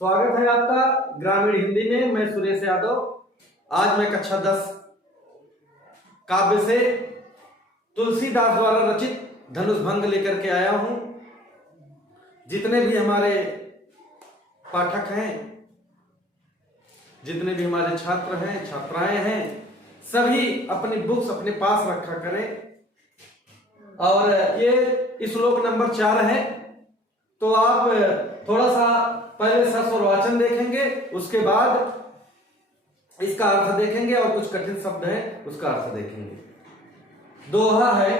स्वागत है आपका ग्रामीण हिंदी में। मैं सुरेश यादव। आज मैं कक्षा 10 काव्य से तुलसीदास द्वारा रचित धनुष भंग लेकर के आया हूं। जितने भी हमारे पाठक हैं, जितने भी हमारे छात्र हैं, छात्राएं हैं, सभी अपनी बुक्स अपने पास रखा करें। और ये श्लोक नंबर 4 है, तो आप थोड़ा सा पहले सरस और वाचन देखेंगे, उसके बाद इसका अर्थ देखेंगे और कुछ कठिन शब्द हैं उसका अर्थ देखेंगे। दोहा है।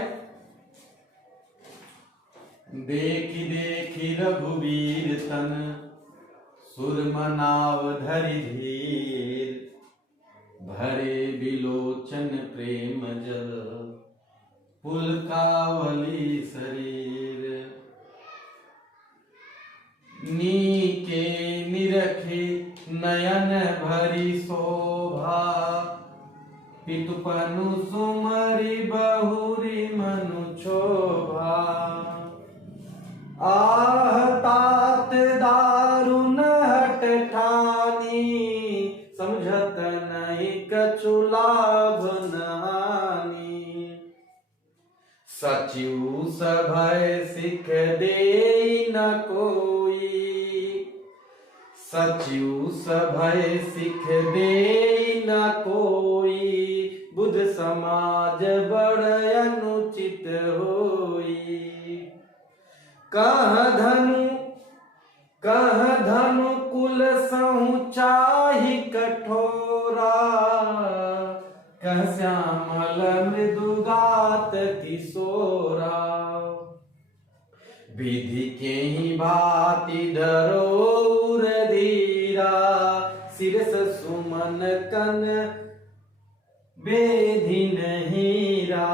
देखी देखी रघुवीर तन सुरमनाव धरि धीर, भरे बिलोचन प्रेम जल पुलकावली शरीर। नीके निरखे नयन भरी शोभा, पितुपनु सुमरि बहुरी मनु क्षोभा। आह तात दारुण हट ठानी, समझत नहीं कछु लाभ नहानी। सचिव सभय सिख देई न कोई, सचिव सभय सिख देई न कोई। बुध समाज बड़ अनुचित होई। कह धनु कुल सहु चाहि कठोरा, कह श्यामल मृदुगात किशोरा। विधि के ही भांति धरोर धीरा, सिरस सुमन कन बेधिन हीरा।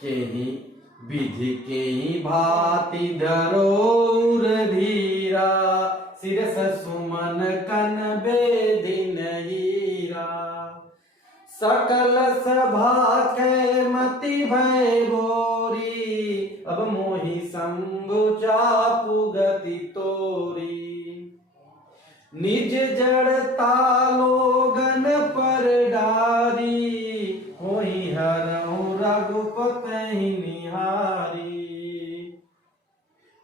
के ही विधि के ही भांति धरोर धीरा, सिरस सुमन कन बेदिन हीरा। सकल सभा के मति भय भोरी, अब मोहि शंभु चापु गति तोरी। निज जड़ता लोगन पर डारी, होई हरहु रघुपति निहारी।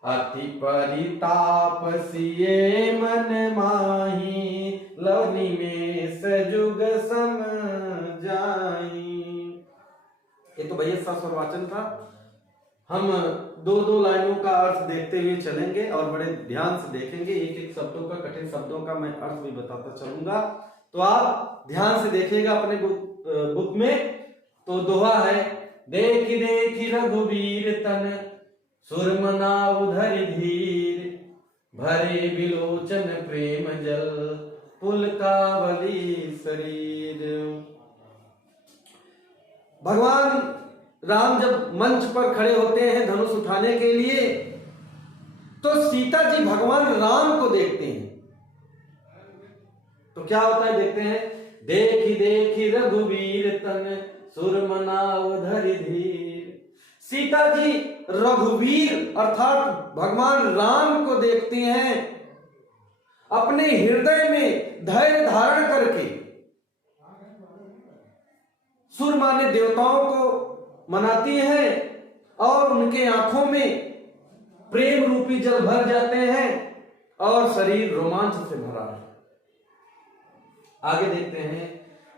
अति परिताप सिए मन माही, लवनी में सजुग सम जाई। ये तो भैया सरस और वाचन था। हम दो लाइनों का अर्थ देखते हुए चलेंगे और बड़े ध्यान से देखेंगे। एक एक शब्दों का, कठिन शब्दों का मैं अर्थ भी बताता चलूंगा, तो आप ध्यान से देखिएगा अपने बुक में। तो दोहा है। देखी देखी रघुवीर तन सुरमनाव धरि धीर, भरे बिलोचन प्रेम जल पुलकावली शरीर। भगवान राम जब मंच पर खड़े होते हैं धनुष उठाने के लिए, तो सीता जी भगवान राम को देखते हैं। तो क्या होता है देखते हैं। देखी देखी रघुवीर तन सुरमनाव धरि धीर। सीता जी रघुवीर अर्थात भगवान राम को देखती हैं, अपने हृदय में धैर्य धारण करके। सुर माने देवताओं को मनाती हैं और उनके आंखों में प्रेम रूपी जल भर जाते हैं और शरीर रोमांच से भरा है। आगे देखते हैं।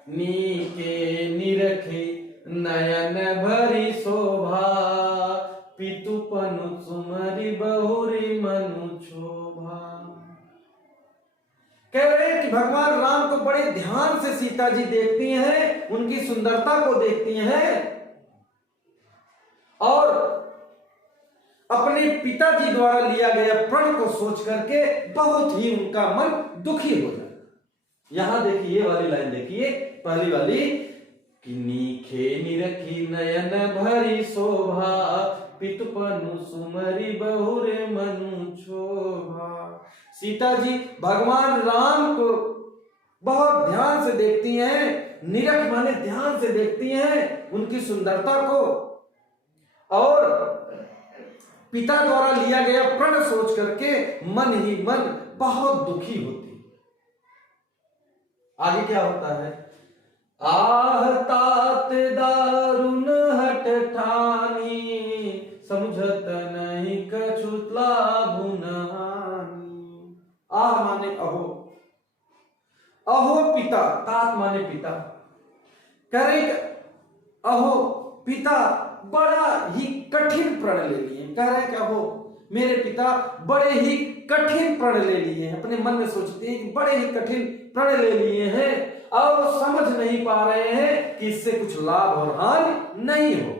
नीके निरखे नयन भरी शोभा, पितुपनु सुमरि बहुरी मनु क्षोभा। कह रहे हैं कि भगवान राम को बड़े ध्यान से सीता जी देखती हैं, उनकी सुंदरता को देखती हैं और अपने पिताजी द्वारा लिया गया प्रण को सोच करके बहुत ही उनका मन दुखी हो जाता। यहां देखिए, ये वाली लाइन देखिए, पहली वाली कि नीखे निरखी नयन भरी शोभा, पितुपनु सुमरि बहुरे मनु क्षोभा। सीता जी भगवान राम को बहुत ध्यान से देखती हैं, निरख माने ध्यान से देखती हैं उनकी सुंदरता को, और पिता द्वारा लिया गया प्रण सोच करके मन ही मन बहुत दुखी होती। आगे क्या होता है? आह तात दारुण हट ठानी, समझत नहीं कछु लाभ न हानि। आह माने अहो, अहो पिता, तात माने पिता। करे अहो पिता बड़ा ही कठिन प्रण ले लिए। कह रहे कि अहो मेरे पिता बड़े ही कठिन प्रण ले लिए हैं। अपने मन में सोचते हैं कि बड़े ही कठिन प्रण ले लिए हैं और वो समझ नहीं पा रहे हैं कि इससे कुछ लाभ और हानि नहीं हो।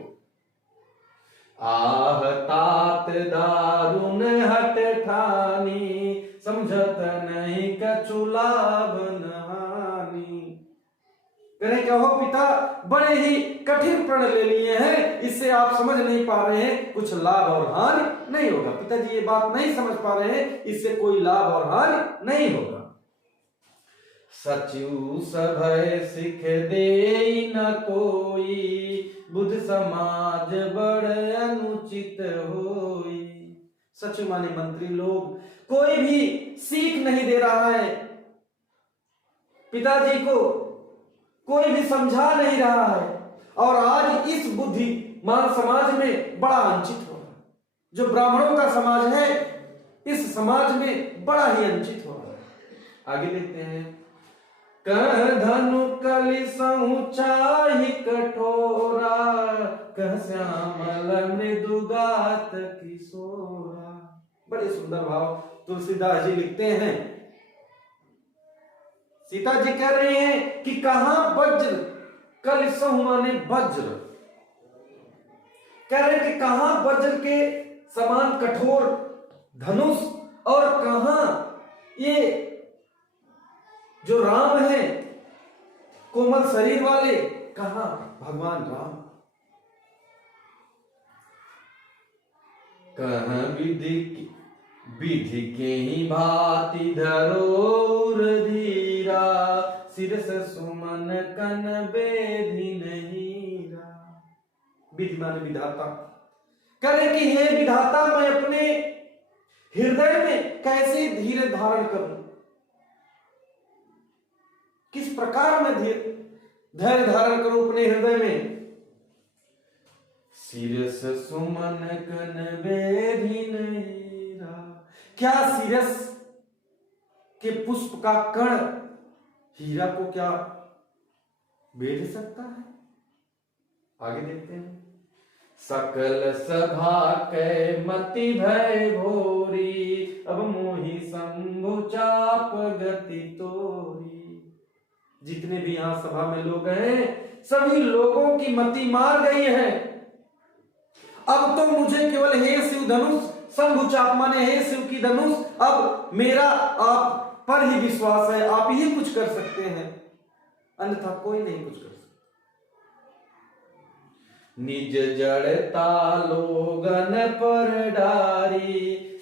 आह तात दारुण हट ठानी, समझत नहीं कछु लाभ न हानि। करें क्या हो पिता बड़े ही कठिन प्रण ले लिए हैं, इससे आप समझ नहीं पा रहे हैं कुछ लाभ और हानि नहीं होगा। पिताजी ये बात नहीं समझ पा रहे हैं, इससे कोई लाभ और हानि नहीं होगा। सचिव सभय सिख दे न कोई, बुद्ध समाज बड़ अनुचित होई। सचिव माने मंत्री लोग, कोई भी सीख नहीं दे रहा है पिताजी को, कोई भी समझा नहीं रहा है और आज इस बुद्धिमान समाज में बड़ा वंचित हो रहा है। जो ब्राह्मणों का समाज है इस समाज में बड़ा ही वंचित हो रहा है। आगे देखते हैं। कह धनु कलि सहु चाहि कठोरा, कह श्यामल मृदुगात किशोरा। बड़े सुंदर भाव तुलसीदास जी लिखते हैं। सीता जी कह रहे हैं कि कहां वज्र, कलि सहु माने वज्र, कह रहे हैं कि कहां वज्र के समान कठोर धनुष और कहां ये जो राम है कोमल शरीर वाले, कहां भगवान राम। कहां विधि के ही भांति धरोर धीरा, सिरस सुमन कन बेधि नहीरा। विधि माने विधाता। करे कि हे विधाता मैं अपने हृदय में कैसे धीरे धारण करूं, किस प्रकार मैं धैर्य धारण करूं अपने हृदय में। सिरस सुमन कन बेधि नहीरा। क्या सिरस के पुष्प का कण हीरा को क्या बेध सकता है? आगे देखते हैं। सकल सभा कै मति भय भोरी, अब मोहि शंभु चाप गति तोरी। जितने भी यहां सभा में लोग हैं सभी लोगों की मति मार गई है। अब तो मुझे केवल हे शिव धनुष, शंभु चाप माने हे शिव की धनुष, अब मेरा आप पर ही विश्वास है, आप ही कुछ कर सकते हैं, अन्यथा कोई नहीं कुछ कर सकता। निज जड़ता लोगन पर डारी,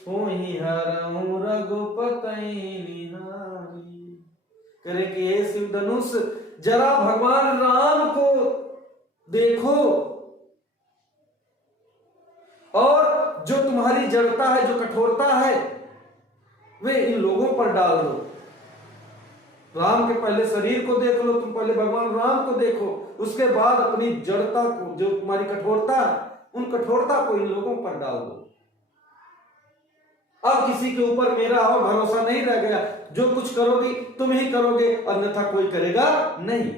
होहि हरहु रघुपति निहारी। करे कि हे शिव धनुष जरा भगवान राम को देखो और जो तुम्हारी जड़ता है, जो कठोरता है, वे इन लोगों पर डाल दो। राम के पहले शरीर को देख लो, तुम पहले भगवान राम को देखो, उसके बाद अपनी जड़ता को, जो तुम्हारी कठोरता है, उन कठोरता को इन लोगों पर डाल दो। अब किसी के ऊपर मेरा और भरोसा नहीं रह गया, जो कुछ करोगी तुम ही करोगे, अन्यथा कोई करेगा नहीं।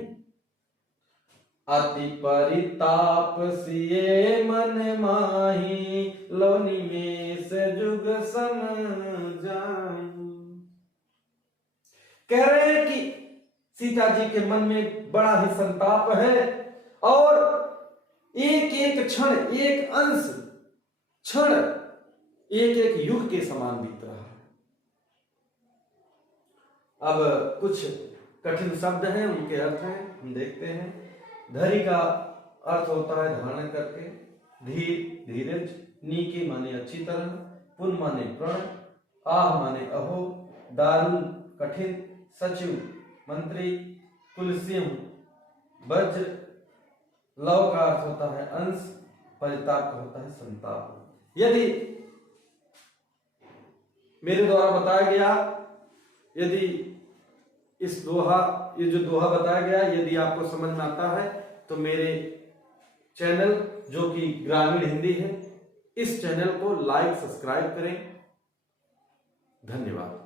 अति परिताप सिए मन माही, लोनी में से जुग सम जाई। कह रहे हैं कि सीता जी के मन में बड़ा ही संताप है और एक एक क्षण, एक अंश क्षण एक एक युग के समान बीत रहा है। अब कुछ कठिन शब्द हैं, उनके अर्थ हैं, हम देखते हैं। धरी का अर्थ होता है धारण करके, धीर धीरज, नी के माने अच्छी तरह, पुन माने प्रण, आह माने अहो, दारुण कठिन, सचिव मंत्री, कुलसिंह वज्र, लव का अर्थ होता है अंश, परिताप का होता है संताप। यदि मेरे द्वारा बताया गया, यदि इस दोहा, ये जो दोहा बताया गया, यदि आपको समझ में आता है तो मेरे चैनल जो कि ग्रामीण हिंदी है, इस चैनल को लाइक सब्सक्राइब करें। धन्यवाद।